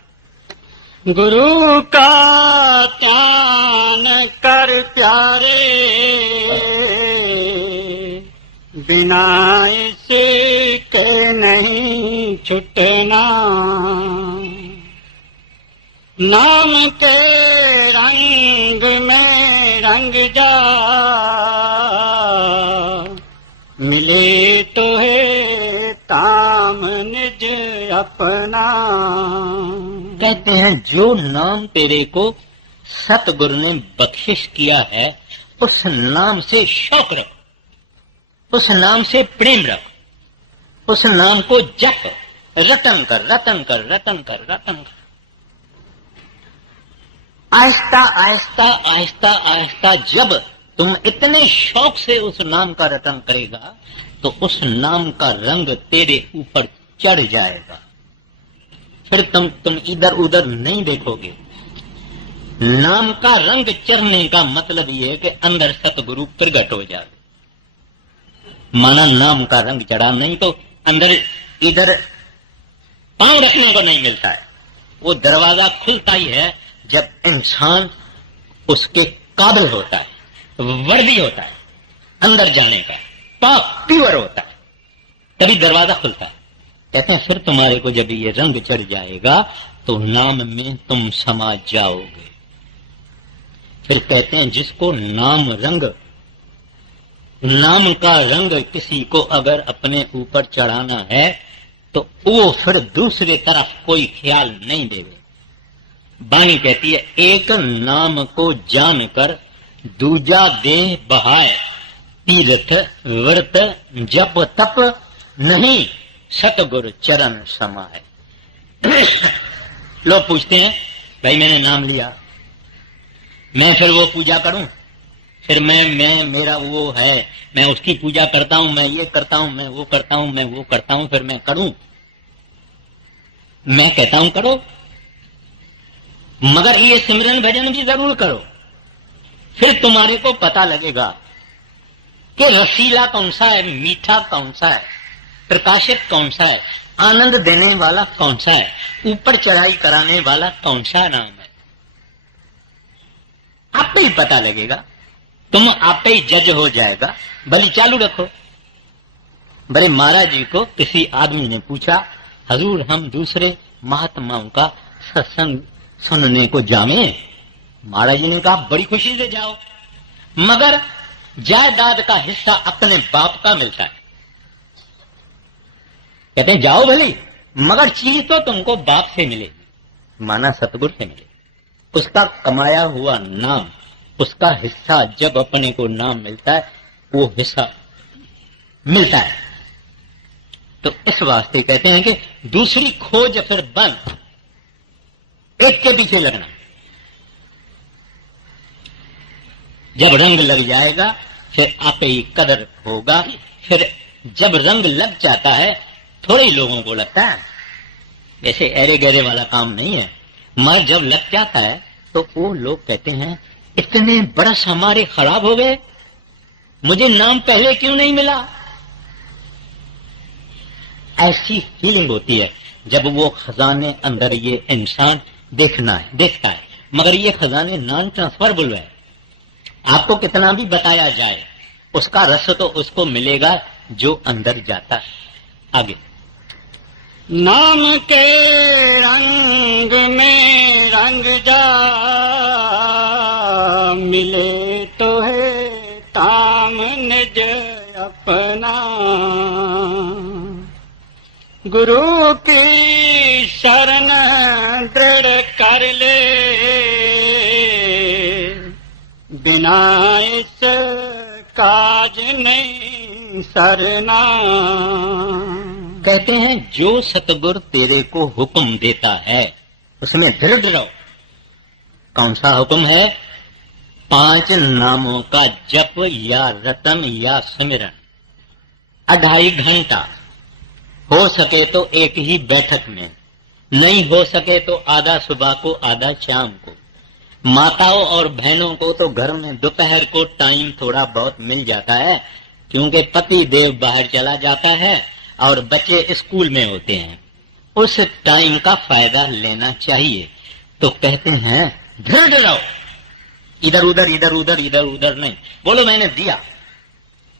गुरु का ध्यान कर प्यारे, बिना इसके नहीं छुटना। नाम के रंग में रंग जा, मिले तो है ताम निज अपना। कहते हैं, जो नाम तेरे को सतगुरु ने बख्शिश किया है, उस नाम से शौक रख, उस नाम से प्रेम रख, उस नाम को जप, रटन कर, रटन कर, रटन कर, रटन कर। आहिस्ता आहिस्ता आहिस्ता आहिस्ता जब तुम इतने शौक से उस नाम का रटन करेगा, तो उस नाम का रंग तेरे ऊपर चढ़ जाएगा। फिर तुम इधर उधर नहीं देखोगे। नाम का रंग चढ़ने का मतलब यह है कि अंदर सतगुरु प्रगट हो जाए। माना नाम का रंग चढ़ा, नहीं तो अंदर इधर पांव रखने को नहीं मिलता है। वो दरवाजा खुलता ही है जब इंसान उसके काबिल होता है, वर्दी होता है अंदर जाने का, पाक प्योर होता है, तभी दरवाजा खुलता है। कहते हैं, फिर तुम्हारे को जब ये रंग चढ़ जाएगा तो नाम में तुम समा जाओगे। फिर कहते हैं, जिसको नाम का रंग किसी को अगर अपने ऊपर चढ़ाना है, तो वो फिर दूसरे तरफ कोई ख्याल नहीं देवे। बानी कहती है, एक नाम को जानकर दूजा देह बहाए, तीर्थ व्रत जप तप नहीं, सतगुरु चरण समाए। लोग पूछते हैं, भाई मैंने नाम लिया, मैं फिर वो पूजा करूं, फिर मैं मेरा वो है, मैं उसकी पूजा करता हूं, मैं ये करता हूं, मैं वो करता हूं, मैं वो करता हूं, फिर मैं करूं। मैं कहता हूं करो, मगर ये सिमरन भजन भी जरूर करो। फिर तुम्हारे को पता लगेगा कि रसीला कौन सा है, मीठा कौन सा है, प्रकाशित कौन सा है, आनंद देने वाला कौन सा है, ऊपर चढ़ाई कराने वाला कौन सा नाम है। आपको ही पता लगेगा, तुम आप ही जज हो जाएगा। भली चालू रखो। बड़े महाराज जी को किसी आदमी ने पूछा, हजूर हम दूसरे महात्माओं का सत्संग सुनने को जावे। महाराज जी ने कहा, बड़ी खुशी से जाओ, मगर जायदाद का हिस्सा अपने बाप का मिलता है। कहते हैं, जाओ भली, मगर चीज तो तुमको बाप से मिलेगी, माना सतगुरु से मिलेगी। उसका कमाया हुआ नाम, उसका हिस्सा जब अपने को नाम मिलता है, वो हिस्सा मिलता है। तो इस वास्ते कहते हैं कि दूसरी खोज फिर बंद, एक के पीछे लगना। जब रंग लग जाएगा फिर आपे ही कदर होगा। फिर जब रंग लग जाता है थोड़े ही लोगों को लगता है, वैसे अरे गहरे वाला काम नहीं है, मगर जब लग जाता है तो वो लोग कहते हैं इतने बरस हमारे खराब हो गए, मुझे नाम पहले क्यों नहीं मिला। ऐसी फीलिंग होती है जब वो खजाने अंदर ये इंसान देखता है, मगर ये खजाने नॉन ट्रांसफरेबल है। आपको कितना भी बताया जाए उसका रस तो उसको मिलेगा जो अंदर जाता है। आगे, नाम के रंग में रंग जा, मिले तो है ताम निज अपना। गुरु की शरण दृढ़ कर ले, बिना इस काज नहीं सरना। कहते हैं जो सतगुरु तेरे को हुक्म देता है उसमें दृढ़ रहो। कौन सा हुक्म है? 5 नामों का जप या रटन या सिमरन, 2.5 घंटा, हो सके तो एक ही बैठक में, नहीं हो सके तो आधा सुबह को आधा शाम को। माताओं और बहनों को तो घर में दोपहर को टाइम थोड़ा बहुत मिल जाता है, क्योंकि पति देव बाहर चला जाता है और बच्चे स्कूल में होते हैं, उस टाइम का फायदा लेना चाहिए। तो कहते हैं दृढ़ रहो, इधर उधर इधर उधर इधर उधर नहीं। बोलो मैंने दिया,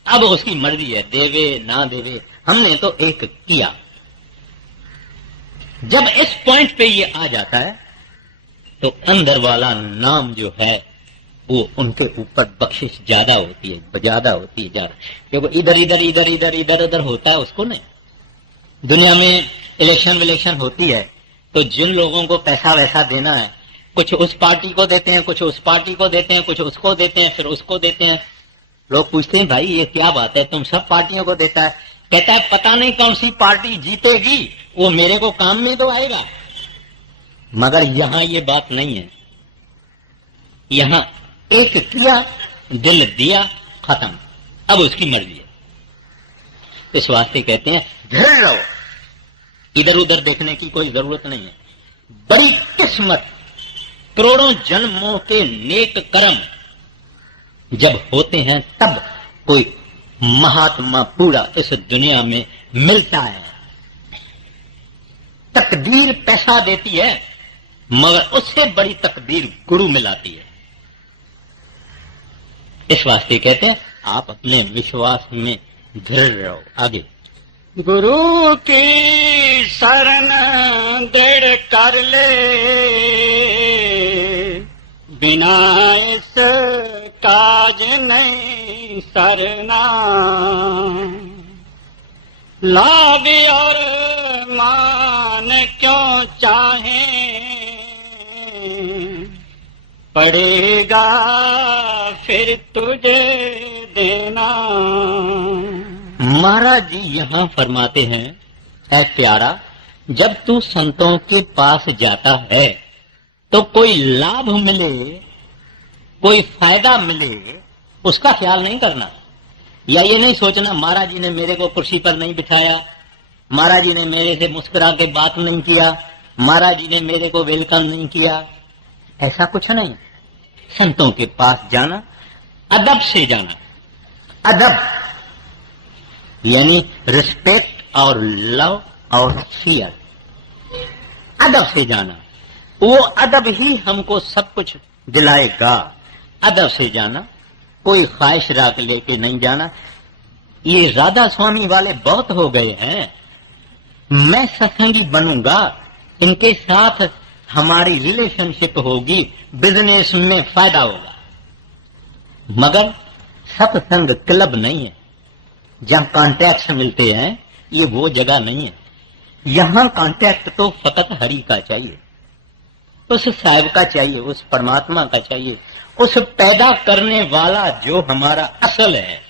अब उसकी मर्जी है, देवे ना देवे, हमने तो एक किया। जब इस पॉइंट पे ये आ जाता है तो अंदर वाला नाम जो है वो उनके ऊपर बख्शिश ज्यादा होती है, ज्यादा होती है, ज्यादा। क्योंकि इधर इधर इधर इधर इधर उधर होता है उसको नहीं। दुनिया में इलेक्शन विलेक्शन होती है तो जिन लोगों को पैसा वैसा देना है, कुछ उस पार्टी को देते हैं, कुछ उस पार्टी को देते हैं, कुछ उसको देते हैं, फिर उसको देते हैं। लोग पूछते हैं भाई ये क्या बात है, तुम सब पार्टियों को देता है? कहता है पता नहीं कौन सी पार्टी जीतेगी, वो मेरे को काम में तो आएगा। मगर यहां ये बात नहीं है, यहां एक किया, दिल दिया, खत्म, अब उसकी मर्जी है। इस वास्ते कहते हैं दृढ़ रहो, इधर उधर देखने की कोई जरूरत नहीं है। बड़ी किस्मत, करोड़ों जन्मों के नेक कर्म जब होते हैं तब कोई महात्मा पूरा इस दुनिया में मिलता है। तकदीर पैसा देती है, मगर उससे बड़ी तकदीर गुरु मिलाती है। इस वास्ते कहते हैं आप अपने विश्वास में दृढ़ रहो। आगे, गुरु की शरण दृढ़ कर ले, बिना इस काज नहीं सरना। लाभ और मान क्यों चाहे, पड़ेगा फिर तुझे देना। महाराज जी यहां फरमाते हैं, ऐ प्यारा, जब तू संतों के पास जाता है तो कोई लाभ मिले, कोई फायदा मिले, उसका ख्याल नहीं करना। या ये नहीं सोचना महाराज जी ने मेरे को कुर्सी पर नहीं बिठाया, महाराज जी ने मेरे से मुस्कुरा के बात नहीं किया, महाराज जी ने मेरे को वेलकम नहीं किया, ऐसा कुछ नहीं। संतों के पास जाना, अदब से जाना। अदब यानी रिस्पेक्ट और लव और फियर, अदब से जाना। वो अदब ही हमको सब कुछ दिलाएगा। अदब से जाना, कोई ख्वाहिश राख लेके नहीं जाना। ये राधा स्वामी वाले बहुत हो गए हैं, मैं सत्संगी बनूंगा, इनके साथ हमारी रिलेशनशिप होगी, बिजनेस में फायदा होगा। मगर सत्संग क्लब नहीं है जहां कॉन्ट्रैक्ट मिलते हैं, ये वो जगह नहीं है। यहां कॉन्ट्रैक्ट तो फकत हरि का चाहिए, उस साहिब का चाहिए, उस परमात्मा का चाहिए, उस पैदा करने वाला जो हमारा असल है,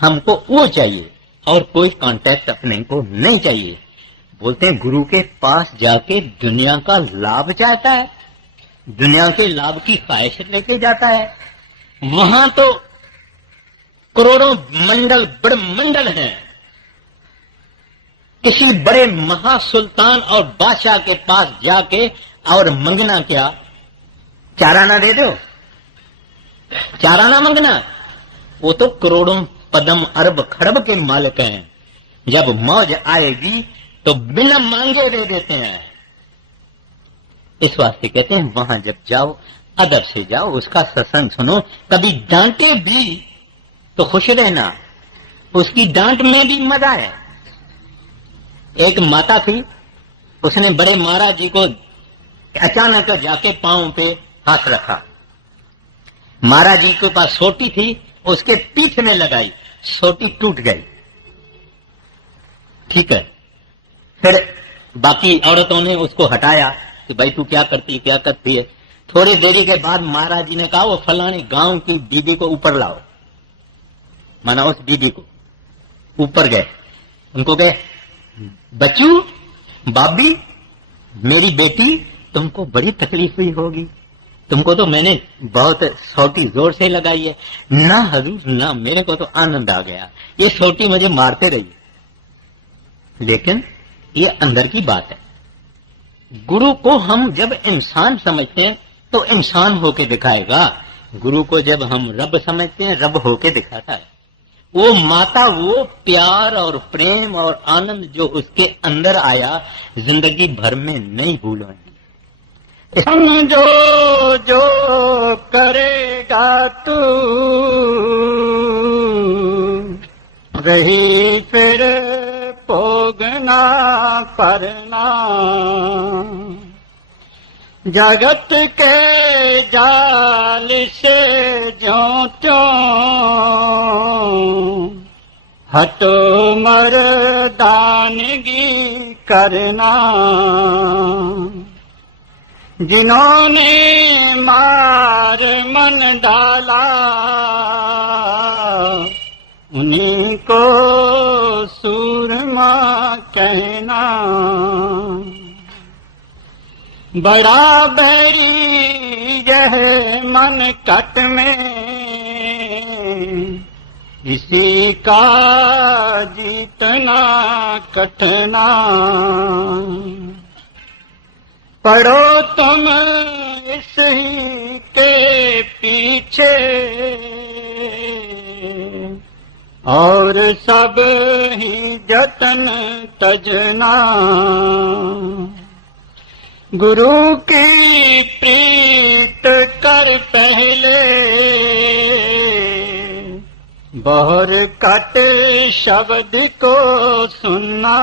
हमको वो चाहिए। और कोई कांटेक्ट अपने को नहीं चाहिए। बोलते हैं गुरु के पास जाके दुनिया का लाभ चाहता है, दुनिया के लाभ की ख्वाहिश लेके जाता है। वहां तो करोड़ों मंडल बड़े मंडल हैं। किसी बड़े महासुल्तान और बादशाह के पास जाके और मंगना क्या, चाराना दे दो, चाराना मंगना। वो तो करोड़ों पदम अरब खरब के मालिक हैं। जब मौज आएगी तो बिना मांगे दे देते हैं। इस वास्ते कहते हैं वहां जब जाओ अदब से जाओ, उसका सत्संग सुनो। कभी डांटे भी तो खुश रहना, उसकी डांट में भी मजा है। एक माता थी, उसने बड़े महाराज जी को अचानक जाके पांव पे हाथ रखा। महाराज जी के पास सोटी थी, उसके पीठ में लगाई, सोटी टूट गई। ठीक है, फिर बाकी औरतों ने उसको हटाया कि भाई तू क्या करती है। थोड़ी देरी के बाद महाराज जी ने कहा वो फलाने गांव की दीदी को ऊपर लाओ। माना उस दीदी को ऊपर गए, उनको कहे बच्चू, बाबी, मेरी बेटी, तुमको बड़ी तकलीफ हुई होगी, तुमको तो मैंने बहुत सोटी जोर से लगाई है। ना हजूर ना, मेरे को तो आनंद आ गया, ये सोटी मुझे मारते रही। लेकिन ये अंदर की बात है। गुरु को हम जब इंसान समझते हैं तो इंसान होके दिखाएगा, गुरु को जब हम रब समझते हैं रब होके दिखाता है। वो माता, वो प्यार और प्रेम और आनंद जो उसके अंदर आया, जिंदगी भर में नहीं भूलेंगे। समझो जो करेगा तू, रही फिर भोगना परना। जगत के जाल से ज्यों त्यों हटो मर्दानगी करना। जिन्होंने मार मन डाला, उन्हीं को सूरमा कहना। बड़ा बैरी यह मन कट में, इसी का जीतना कठना। पढ़ो तुम इस ही के पीछे, और सब ही जतन तजना। गुरु की प्रीत कर पहले, बहुर कट शब्द को सुनना।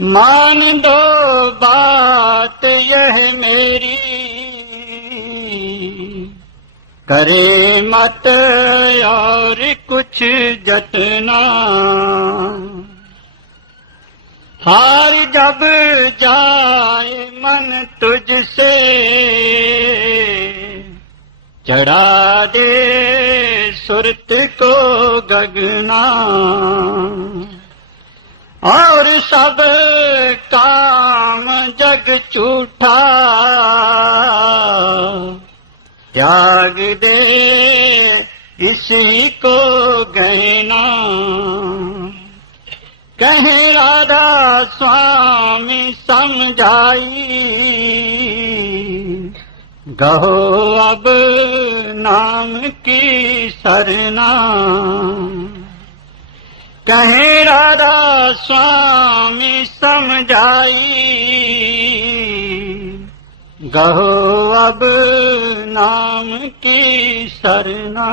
मान दो बात यह मेरी, करे मत और कुछ जतना। हार जब जाए मन तुझसे, चढ़ा दे सुरत को गगना। और सब काम जग झूठा, त्याग दे इसी को गहना। कहे राधा स्वामी समझाई, गहो अब नाम की सरना। कहे राधा स्वामी समझाई, गहो अब नाम की सरना।